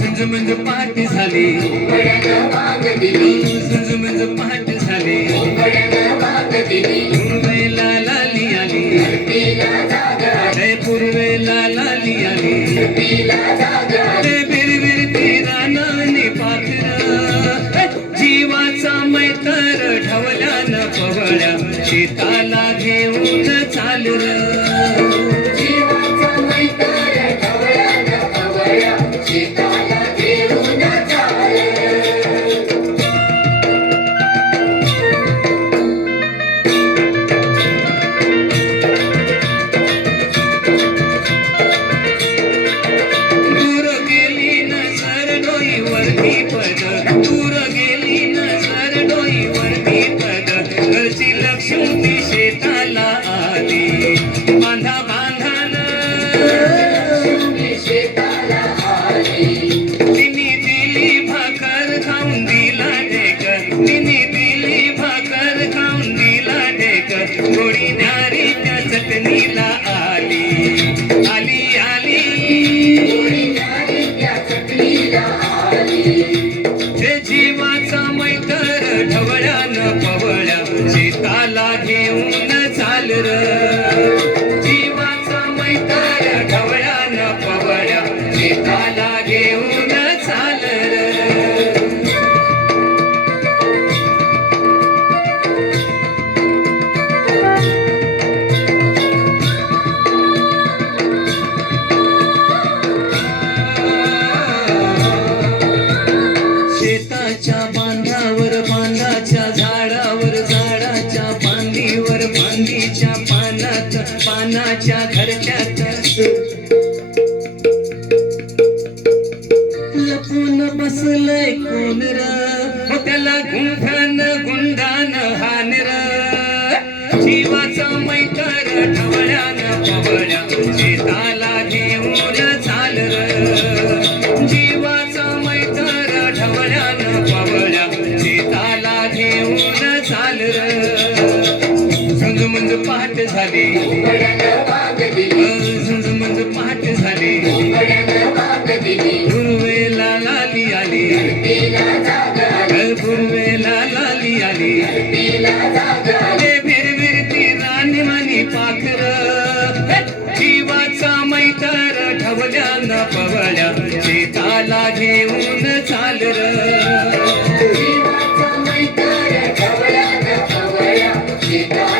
झुंज पाठ झाले झुंज पाठ झाले पूर्वेला लाली आली पूर्वेला लाली आली बिरबिरती रानाने पाखर जीवाचा मैतर ढवल्यान पवळ्या शेताला घेऊन चाल जीवाचा मैतर ढवल्यान पवळ्या शेताला घेऊन चाल दूर गेली नजर डोईवरती पद दूर गेली नजर डोईवरती पद घरची लक्ष्मी शेताला आली बांधा बांधान शेताला आली तिने दिली भाकर खाऊन दिला ढेकर तिने दिली भाकर खाऊन दिला ढेकर गोडी न्यारी त्या चटणीला आली आली आली जे जीवाचा मैतर ढवळ्यान पवळ्या शेताला घेऊन चाल जीवाचा मैतर ढवळ्यान पवळ्या शेताला घेऊन चाल शेताच्या बांधावर बांधाच्या झाडावर झाडाच्या फांदीवर फांदीच्या पानात पानाच्या घरट्यात लपून बसलंय कोण र त्याला गुंफन गुंडान हान र जीवाचा मैतर ढवळ्यान पवळ्या शेताला घेऊन चाल जीवाचा मैतर ढवळ्यान पवळ्या शेताला घेऊन चाल झुंज मंज पाठ झाले झुंज मंज पाठ झाले पूर्वेला लाली आली पूर्वेला लाली आली बिरबिरती राणी मनी पाखर जीवाचा मैतर ढवल्यान पवळ्या शेताला घेऊन चाल जीवाचा मैतर ढवल्यान पवळ्या शेताला